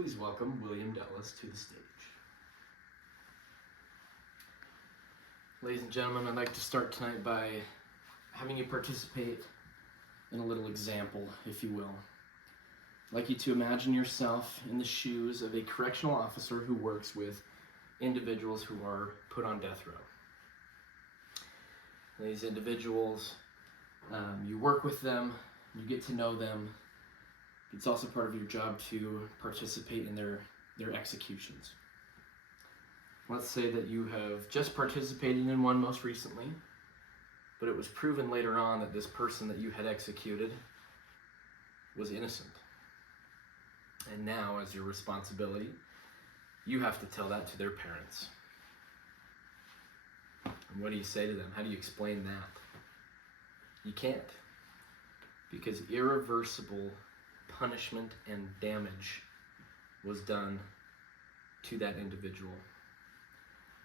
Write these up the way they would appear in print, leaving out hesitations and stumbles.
Please welcome William Dallas to the stage. Ladies and gentlemen, I'd like to start tonight by having you participate in a little example, if you will. I'd like you to imagine yourself in the shoes of a correctional officer who works with individuals who are put on death row. These individuals, you work with them, you get to know them. It's also part of your job to participate in their executions. Let's say that you have just participated in one most recently, but it was proven later on that this person that you had executed was innocent. And now, as your responsibility, you have to tell that to their parents. And what do you say to them? How do you explain that? You can't, because irreversible punishment and damage was done to that individual.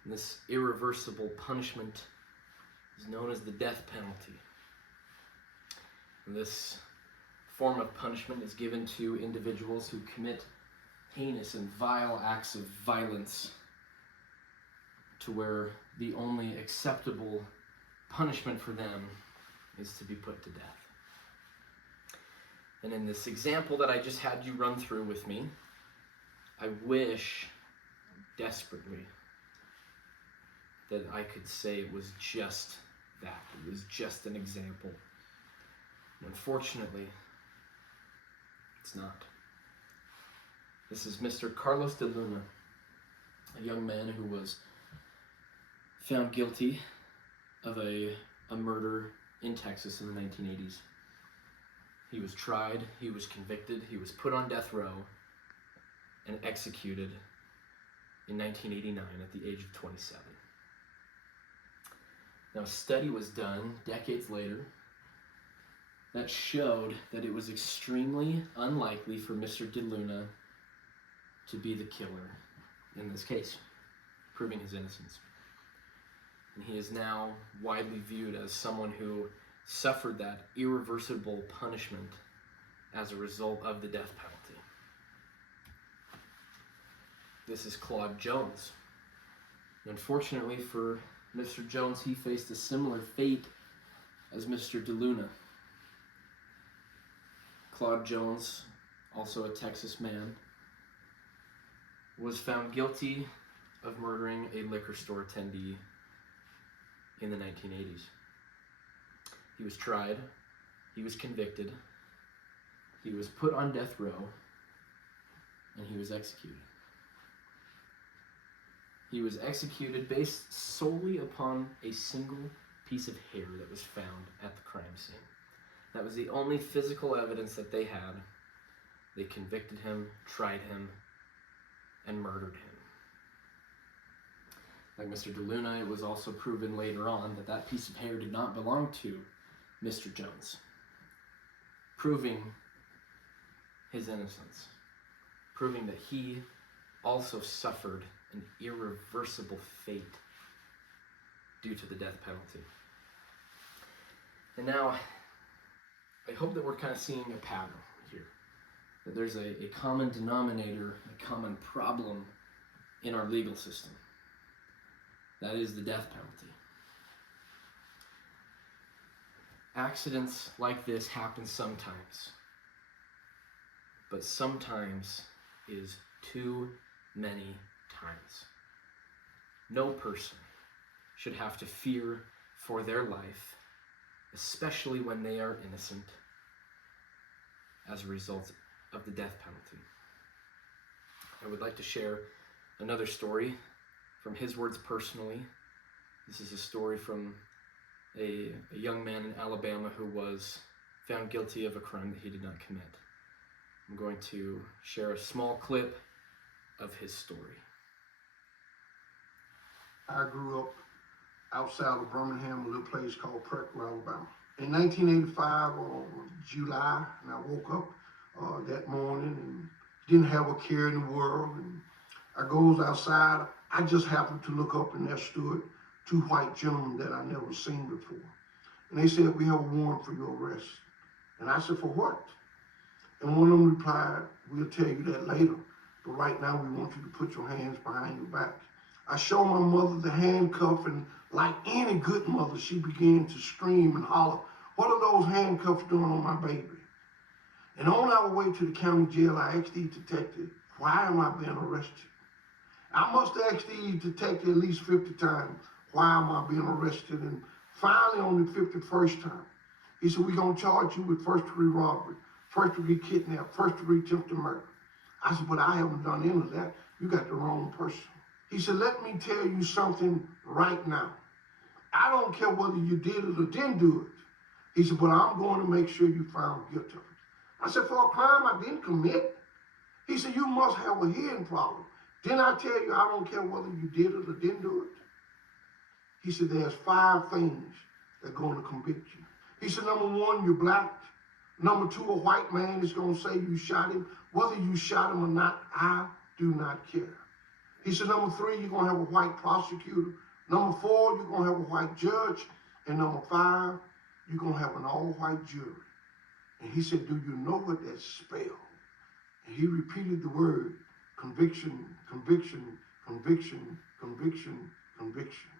And this irreversible punishment is known as the death penalty. And this form of punishment is given to individuals who commit heinous and vile acts of violence, to where the only acceptable punishment for them is to be put to death. And in this example that I just had you run through with me, I wish desperately that I could say it was just that. It was just an example. And unfortunately, it's not. This is Mr. Carlos de Luna, a young man who was found guilty of a murder in Texas in the 1980s. He was tried, he was convicted, he was put on death row and executed in 1989 at the age of 27. Now, a study was done decades later that showed that it was extremely unlikely for Mr. De Luna to be the killer in this case, proving his innocence. And he is now widely viewed as someone who suffered that irreversible punishment as a result of the death penalty. This is Claude Jones. Unfortunately for Mr. Jones, he faced a similar fate as Mr. De Luna. Claude Jones, also a Texas man, was found guilty of murdering a liquor store attendee in the 1980s. He was tried, he was convicted, he was put on death row, and he was executed. He was executed based solely upon a single piece of hair that was found at the crime scene. That was the only physical evidence that they had. They convicted him, tried him, and murdered him. Like Mr. De Luna, it was also proven later on that that piece of hair did not belong to Mr. Jones, proving his innocence, proving that he also suffered an irreversible fate due to the death penalty. And now, I hope that we're kind of seeing a pattern here, that there's a common denominator, a common problem in our legal system. That is the death penalty. Accidents like this happen sometimes, but sometimes is too many times. No person should have to fear for their life, especially when they are innocent, as a result of the death penalty. I would like to share another story from his words personally. This is a story from a young man in Alabama who was found guilty of a crime that he did not commit. I'm going to share a small clip of his story. I grew up outside of Birmingham, a little place called Preckle, Alabama. In 1985, July, and I woke up that morning and didn't have a care in the world. And I goes outside. I just happened to look up, and there stood two white gentlemen that I never seen before. And they said, "We have a warrant for your arrest." And I said, "For what?" And one of them replied, "We'll tell you that later." but right now we want you to put your hands behind your back. I showed my mother the handcuff, and like any good mother, she began to scream and holler, "What are those handcuffs doing on my baby?" And on our way to the county jail, I asked the detective, "Why am I being arrested?" I must have asked the detective at least 50 times, "Why am I being arrested?" And finally, on the 51st time, he said, "We're going to charge you with first-degree robbery, first-degree kidnap, first-degree attempted murder." I said, "But I haven't done any of that. You got the wrong person." He said, "Let me tell you something right now. I don't care whether you did it or didn't do it." He said, "But I'm going to make sure you found guilty of it." I said, "For a crime I didn't commit?" He said, "You must have a hearing problem. Didn't I tell you I don't care whether you did it or didn't do it?" He said, "There's 5 things that are going to convict you." He said, "Number 1, you're black. Number 2, a white man is going to say you shot him. Whether you shot him or not, I do not care." He said, "Number 3, you're going to have a white prosecutor. Number 4, you're going to have a white judge. And number 5, you're going to have an all-white jury." And he said, "Do you know what that spells?" And he repeated the word, conviction, conviction, conviction, conviction, conviction.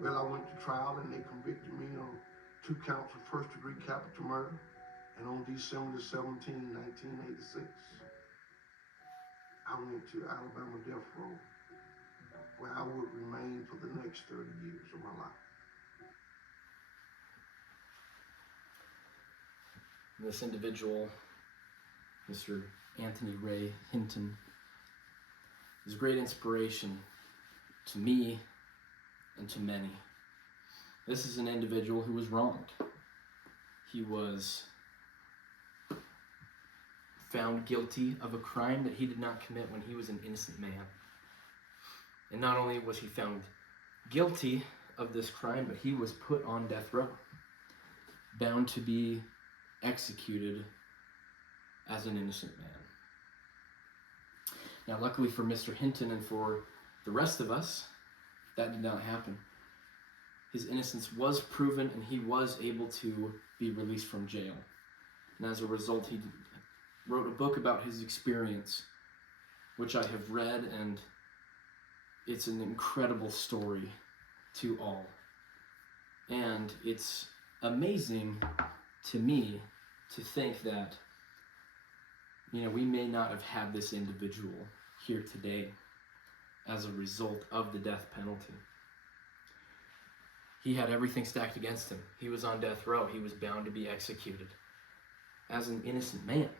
Well, I went to trial and they convicted me on 2 counts of first-degree capital murder. And on December 17, 1986, I went to Alabama death row, where I would remain for the next 30 years of my life. This individual, Mr. Anthony Ray Hinton, is a great inspiration to me and to many. This is an individual who was wronged. He was found guilty of a crime that he did not commit when he was an innocent man. And not only was he found guilty of this crime, but he was put on death row, bound to be executed as an innocent man. Now, luckily for Mr. Hinton and for the rest of us, that did not happen. His innocence was proven and he was able to be released from jail. And as a result, he wrote a book about his experience, which I have read, and it's an incredible story to all. And it's amazing to me to think that, we may not have had this individual here today as a result of the death penalty. He had everything stacked against him. He was on death row. He was bound to be executed as an innocent man.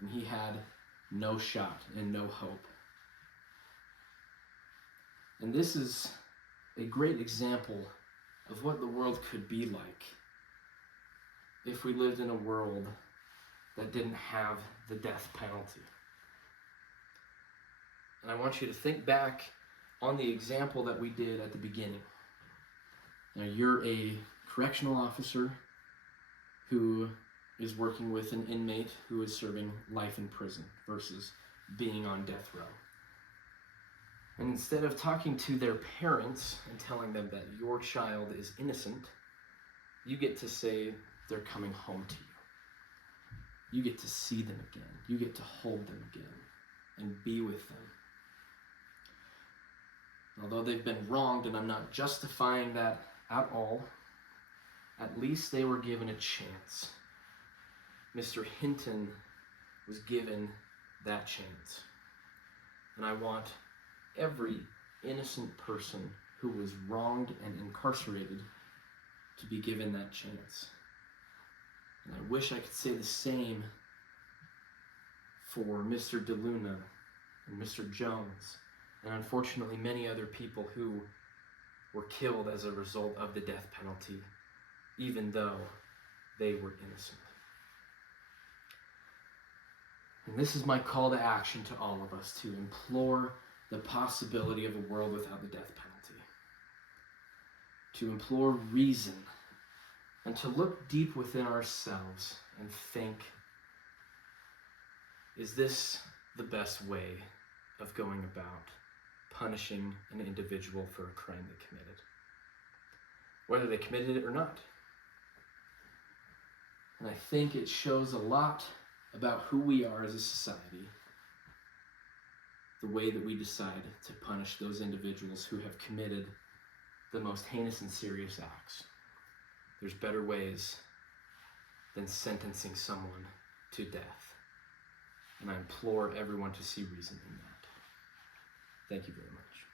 And he had no shot and no hope. And this is a great example of what the world could be like if we lived in a world that didn't have the death penalty. And I want you to think back on the example that we did at the beginning. Now, you're a correctional officer who is working with an inmate who is serving life in prison versus being on death row. And instead of talking to their parents and telling them that your child is innocent, you get to say they're coming home to you. You get to see them again. You get to hold them again and be with them. Although they've been wronged, and I'm not justifying that at all, at least they were given a chance. Mr. Hinton was given that chance. And I want every innocent person who was wronged and incarcerated to be given that chance. And I wish I could say the same for Mr. DeLuna and Mr. Jones, and unfortunately many other people who were killed as a result of the death penalty, even though they were innocent. And this is my call to action to all of us, to implore the possibility of a world without the death penalty, to implore reason, and to look deep within ourselves and think, is this the best way of going about punishing an individual for a crime they committed, whether they committed it or not? And I think it shows a lot about who we are as a society, the way that we decide to punish those individuals who have committed the most heinous and serious acts. There's better ways than sentencing someone to death. And I implore everyone to see reason in that. Thank you very much.